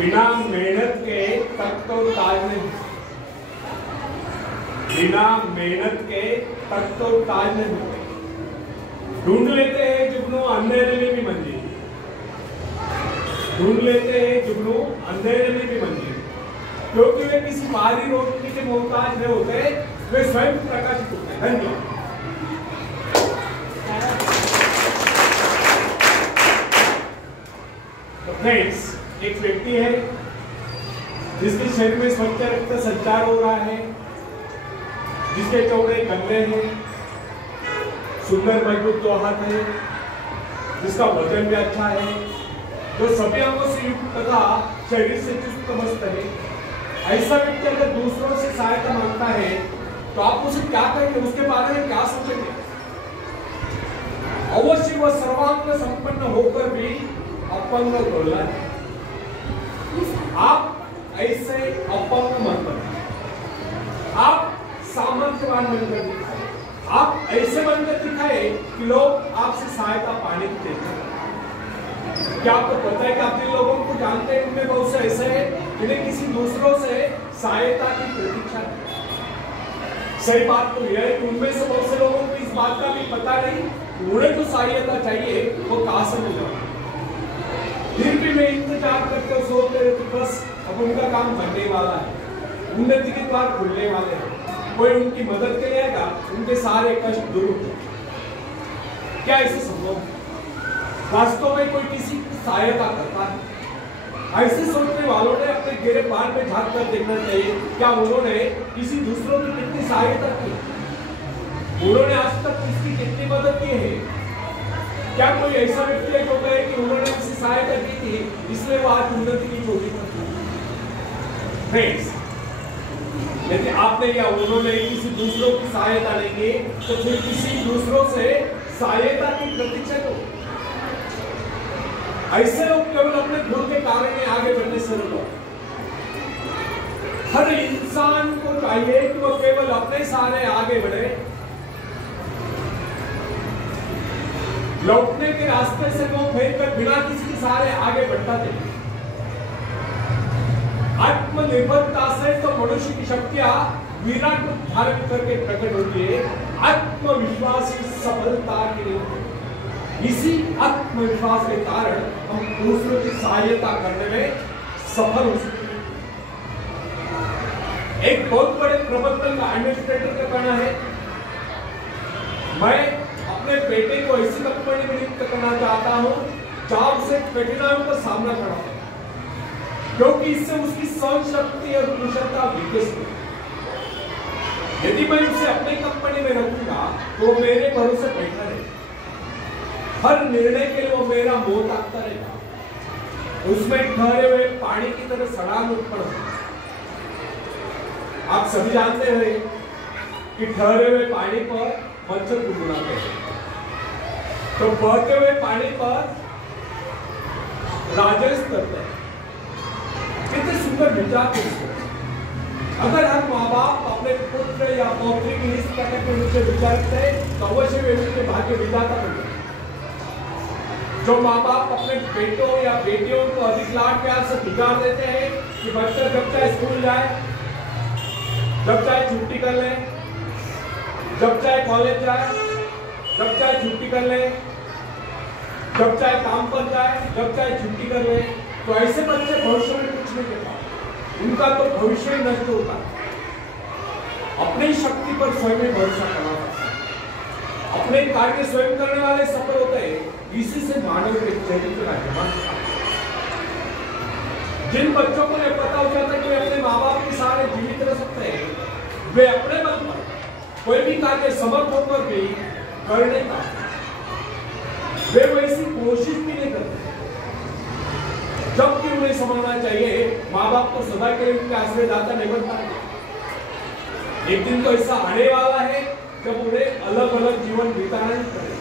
बिना मेहनत के तक तो ताज नहीं, बिना मेहनत के तक तो ताज नहीं। ढूंढ लेते हैं जुगनू अंधेरे में भी मंजिल, ढूंढ लेते हैं जुगनू अंधेरे में भी मंजिल, क्योंकि वे किसी बाहरी रोशनी के मोहताज नहीं होते, वे स्वयं प्रकाशित होते हैं। धन्यवाद। फ्रेंड्स, एक व्यक्ति है जिसके शरीर में स्वच्छ रक्त संचार हो रहा है, जिसके चौड़े कंधे हैं, सुंदर मजबूत दो हाथ है, जिसका वजन भी अच्छा है, जो सभी अंगों से युक्त तथा शरीर से चुस्त मस्त है। ऐसा व्यक्ति अगर दूसरों से सहायता मांगता है तो आप उसे क्या कहेंगे, उसके बारे में क्या सोचेंगे? अवश्य वह सर्वांग संपन्न होकर भी अपंग बोलना है। आप ऐसे अपंग मत बने, आप सामर्थ्यवान बनकर दिखाए, आप ऐसे बनकर दिखाए कि लोग आपसे सहायता पाने की चेष्टा करें। क्या आपको पता है कि आप जिन लोगों को जानते हैं उनमें बहुत से ऐसे हैं जिन्हें किसी दूसरों से सहायता की प्रतीक्षा है। सही बात तो यह है कि उनमें से बहुत से लोगों को इस बात का भी पता नहीं, उन्हें जो सहायता चाहिए वो कहां से मिलेगा। फिर भी वे इंतजार करते हो, सोचते रहते बस अब उनका काम बनने वाला है, उन्नति के द्वार खुलने वाले हैं, कोई उनकी मदद के लिए आएगा, उनके सारे कष्ट दूर हो जाएंगे। क्या ऐसे संभव है? वास्तव में कोई किसी की सहायता करता है? ऐसे सोचने वालों ने अपने गिरे पार में झांक कर देखना चाहिए, क्या उन्होंने किसी दूसरों की कितनी सहायता की, उन्होंने आज तक किसकी कितनी मदद की है? क्या कोई ऐसा व्यक्ति है जो कहे कि उन्होंने उसकी सहायता की थी इसलिए वो आज उन्नति की चोटी पर? फ्रेंड्स, यदि आपने या उन्होंने किसी दूसरों की सहायता नहीं की तो फिर किसी दूसरों से सहायता की प्रतीक्षा करो। ऐसे लोग केवल अपने खुद के कारण में आगे बढ़ने से रुको। हर इंसान को चाहिए कि वो केवल अपने सहारे आगे बढ़े, लौटने के रास्ते से वो फेंक कर बिना किसी के सहारे आगे बढ़ता नहीं। आत्मनिर्भरता से तो मनुष्य की शक्तियां विराट रूप धारण करके प्रकट होती है। आत्मविश्वास की सफलता के लिए, इसी आत्मविश्वास के कारण हम दूसरों की सहायता करने में सफल हो सकते हैं। एक बहुत बड़े प्रबंधन का एडमिनिस्ट्रेटर का कहना है, मैं अपने बेटे को ऐसी कंपनी में नियुक्त करना चाहता हूं जहां उसे कठिनाइयों का सामना करना पड़े, क्योंकि इससे उसकी सहन शक्ति और कुशलता विकसित होगी। यदि मैं उसे अपनी कंपनी में रखूंगा तो वो मेरे भरोसे बैठा रहेगा, हर निर्णय के लिए वो मेरा मुंह ताकता रहेगा, उसमें ठहरे हुए पानी की तरह सड़ान उत्पन्न होगी। आप सभी जानते हैं कि ठहरे हुए पानी पर मच्छर गुनगुनाते हैं, तो बहते हुए पानी पर राजस करते हैं। कितने सुंदर विचार थे। अगर हर माँ बाप अपने पुत्र या पौत्री की हिस्सा करने के उनसे विचार करें तो अवश्य वे उनके भाग्य विधाता बन जाए। जो माँ बाप अपने बेटों या बेटियों को अधिक लाड प्यार से बिगाड़ देते हैं कि बच्चा जब चाहे स्कूल जाए, जब चाहे छुट्टी कर ले, जब चाहे कॉलेज जाए, जब चाहे छुट्टी कर ले, जब चाहे काम पर जाए, जब चाहे छुट्टी कर ले, तो ऐसे बच्चे भविष्य में कुछ नहीं कर पाते, उनका तो भविष्य नष्ट होता है। अपनी शक्ति पर स्वयं भरोसा करना पड़ता है, अपने कार्य स्वयं करने वाले सफल होते हैं। इसी से मानव के चरित्र का निर्माण होता है। जिन बच्चों को यह पता हो जाता है कि वे अपने माँ बाप के सहारे जीवित रह सकते हैं, वे अपने बल पर कोई भी कार्य समर्थ होकर भी करने का वे वैसी कोशिश भी नहीं करते, जबकि उन्हें समझना चाहिए माँ बाप तो सदा के लिए उनके आश्रयदाता नहीं बन पाएंगे। एक दिन तो ऐसा आने वाला है जब उन्हें अलग अलग जीवन बिताना ही पड़ेगा,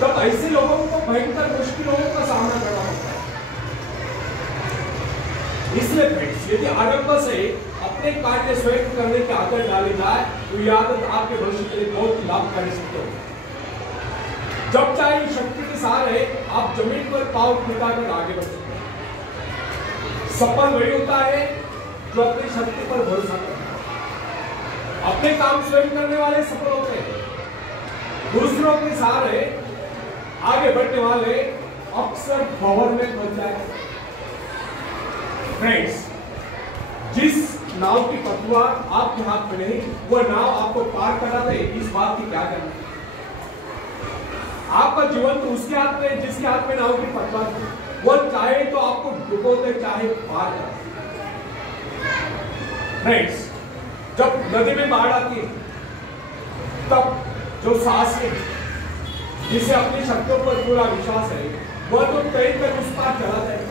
तब ऐसे लोगों को भयंकर मुश्किलों का सामना करना पड़ता है। इसलिए फ्रेंड्स, यदि आरंभ से अपने कार्य स्वयं करने की आदत डाली जाए तो यह आदत आपके भविष्य के लिए बहुत लाभकारी सिद्ध होगी। जब चाहे शक्ति के सहारे आप जमीन पर पांव टिकाकर आगे बढ़ सकते हैं। सफल वही होता है जो अपनी शक्ति पर भरोसा करता है। अपने काम स्वयं करने वाले सफल होते हैं, दूसरों के सहारे आगे बढ़ने वाले अक्सर भंवर में फंस जाते हैं। फ्रेंड्स, जिस नाव की पतवार आपके हाथ में नहीं, वह नाव आपको पार करा दे, इस बात की क्या करना। आपका जीवन तो उसके हाथ में, जिसके हाथ में नाव की पतवार है। वो चाहे तो आपको डुबो दे, चाहे पार कर। फ्रेंड्स, जब नदी में बाढ़ आती है तब जो साहसी जिसे अपनी शक्तियों पर पूरा विश्वास है वह तो तैर कर उस पार चला जाए,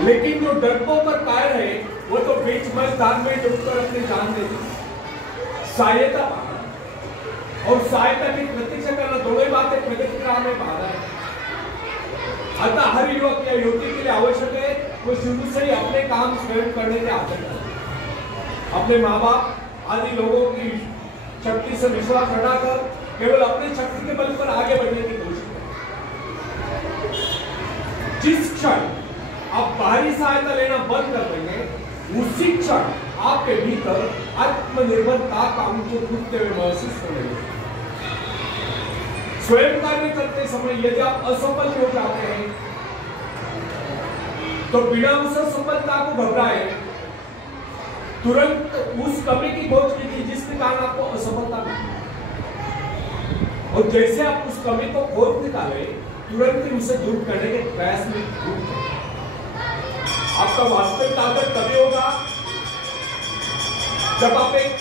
लेकिन जो डरपोक पर कायर है वो तो बीच मझधार में डूबकर अपनी जान देती। सहायता पाना और सहायता की प्रतीक्षा करना दोनों ही बातें प्रगति की राह में बाधा है। अतः हर युवक या युवती के लिए आवश्यक है वो शुरू से ही अपने काम स्वयं करने के आदत है। अपने माँ बाप आदि लोगों की शक्ति से विश्वास हटाकर केवल अपनी शक्ति के बल पर आगे बढ़ने की कोशिश करें। जिस क्षण आप बाहरी सहायता लेना बंद कर देंगे उसी क्षण आपके भीतर आत्मनिर्भरता का अंकुर फूटते हुए महसूस होने लगेगा। स्वयं कार्य करते समय यदि आप असफल हो जाते हैं तो बिना उस असफलता को घबराए तुरंत उस कमी की खोज कीजिए जिसके कारण आपको असफलता मिली, और जैसे आप उस कमी को खोज निकाले तुरंत ही उसे दूर करने के प्रयास में डूब जाए। आपका वास्तविक ताकत तभी होगा जब आप एक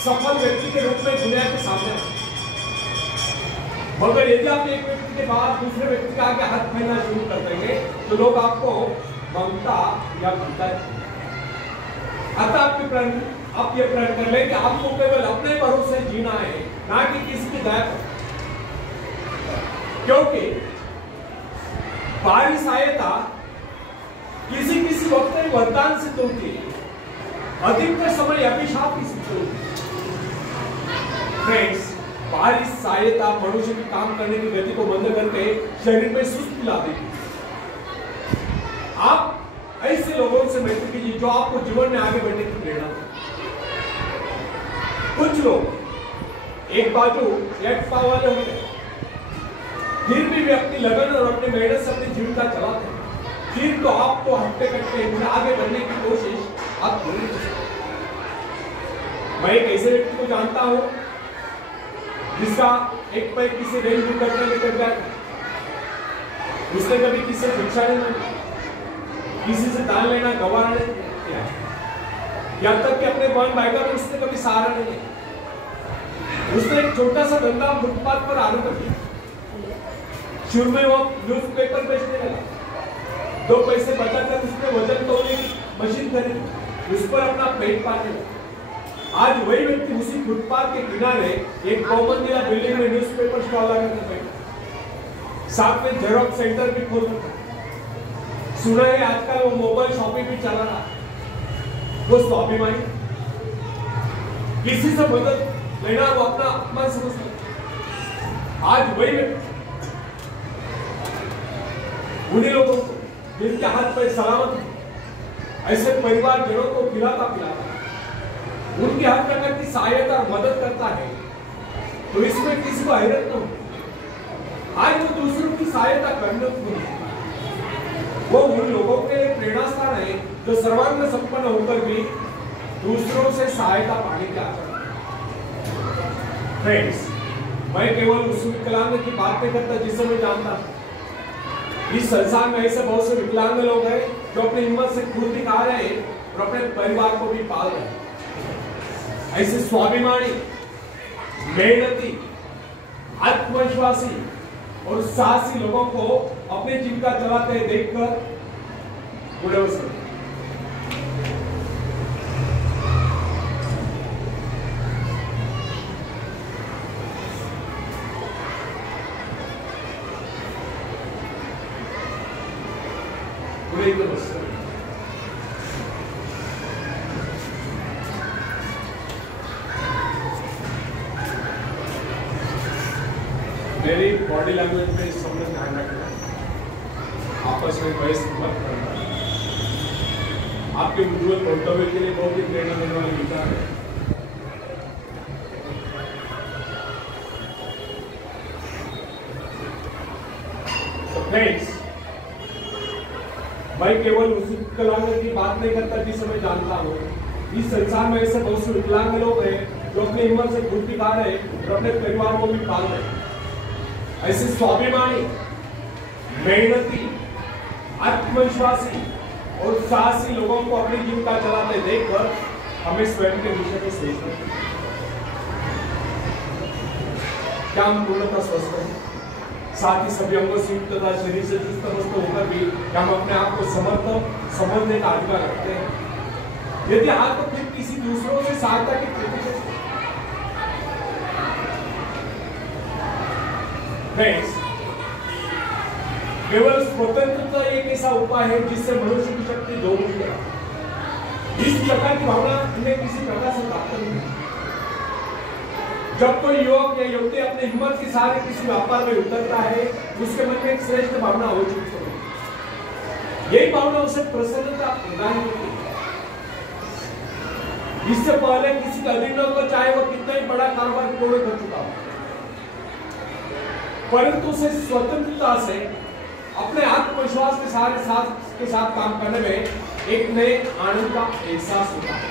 सफल व्यक्ति के रूप में दुनिया के सामने आए। मगर यदि आप एक व्यक्ति के बाद दूसरे व्यक्ति का आगे हाथ फैलाना शुरू कर देंगे तो लोग आपको ममता या ममता। अतः आप ये प्रण कर लें कि आपको केवल अपने भरोसे जीना है, ना कि किसी की दया पर। क्योंकि बाहरी सहायता किसी किसी वक्त वरदान सिद्ध होती है, अधिकतर समय अभिशाप की सिद्ध होती है। फ्रेंड्स, बाहरी सहायता मनुष्य की काम करने की गति को बंद करके शरीर में सुस्ती ला देती है। आप ऐसे लोगों से मैत्री कीजिए जो आपको जीवन में आगे बढ़ने की प्रेरणा दें। कुछ लोग एक बाजू एक्ट वाले होंगे, फिर भी वे अपनी लगन और अपनी मेहनत से अपनी जीविका चलाते हैं, फिर तो आपको हफ्ते कट्टे आगे बढ़ने की कोशिश आप कर नहीं सकते। मैं एक ऐसे व्यक्ति को जानता हूं जिसका एक पैर किसी रेल दुर्घटना में कट गया। उसने कभी किसी से भिक्षा नहीं मांगी, किसी से दान लेना गवारा नहीं किया, यहाँ तक कि अपने बहन भाई का भी उसने कभी सहारा नहीं लिया। उसने एक छोटा सा धंधा फुटपाथ पर आरंभ किया। शुरू में वो न्यूज़पेपर बेचने लगा, 2 पैसे बचाकर उसने वजन तोलने की मशीन खरीदी, उस पर अपना पेट पालने लगा। आज वही व्यक्ति उसी फुटपाथ के किनारे एक बहुमंजिला बिल्डिंग में न्यूज़पेपर स्टॉल लगाकर बैठा, साथ में जेरॉक्स सेंटर भी खोल रखा। सुना है आजकल वो मोबाइल शॉपिंग भी चला रहा। वो स्वाभिमानी, किसी से मदद लेना वो अपना अपमान समझता। आज वही व्यक्ति उन्हीं लोगों को जिनके हाथ पैर सलामत है, ऐसे परिवारजनों को खिलाता पिलाता, उनकी हर प्रकार की सहायता और मदद करता है, तो इसमें किसी को हैरत न हो। आज वो दूसरों की सहायता करने को वो उन लोगों के लिए प्रेरणा स्थान है जो सर्वांग संपन्न होकर भी दूसरों से सहायता पाने की आशा करते हैं। फ्रेंड्स, मैं केवल उस विकलांग की बात नहीं करता जिसे मैं जानता हूं। इस संसार में ऐसे बहुत से विकलांग लोग हैं जो अपनी हिम्मत से खुद भी खा रहे हैं और अपने परिवार को भी पाल रहे हैं। ऐसे स्वाभिमानी, मेहनती, आत्मविश्वासी और साहसी लोगों को अपनी जीविका चलाते देखकर बुरे हो सकते। मेरी बॉडी लैंग्वेज पे इस समय ध्यान रखना, आपस में बहस मत करना। आपके उज्ज्वल भविष्य के लिए बहुत ही प्रेरणा देने वाले विचार है। तो फ्रेंड्स, मैं केवल उस विकलांग की बात नहीं करता जिसे मैं जानता हूँ। इस संसार में ऐसे बहुत से विकलांग लोग हैं जो अपनी हिम्मत से खुद दिखा रहे और अपने परिवार को भी पाल रहे। ऐसे स्वाभिमानी, मेहनती, आत्मविश्वासी और साहसी लोगों को अपनी जीविका चलाते देखकर हमें स्वयं के विषय में सोचना चाहिए। क्या हम पूर्णतः स्वस्थ हैं? साथ ही सभी अंगों से युक्त तथा शरीर से चुस्त मस्त होकर भी हम अपने आप को समर्थ समझने का अधिकार रखते हैं? यदि हाँ, तो फिर किसी दूसरों से सहायता की प्रतीक्षा। फ्रेंड्स, केवल स्वतंत्रता एक ऐसा उपाय है जिससे मनुष्य की शक्ति दोगुनी है। इस प्रकार की भावना इन्हें किसी प्रकार से प्राप्त नहीं है। जब कोई युवक या युवती अपनी हिम्मत के सहारे किसी व्यापार में उतरता है, उसके मन में एक श्रेष्ठ भावना हो चुकी है। यही भावना उसे प्रसन्नता प्रदान करती है। इससे पहले किसी का ऋण को चाहे वो कितना ही बड़ा कारोबार क्यों न कर चुका हो, परंतु उसे स्वतंत्रता से अपने आत्मविश्वास के साथ काम करने में एक नए आनंद का एहसास होता है।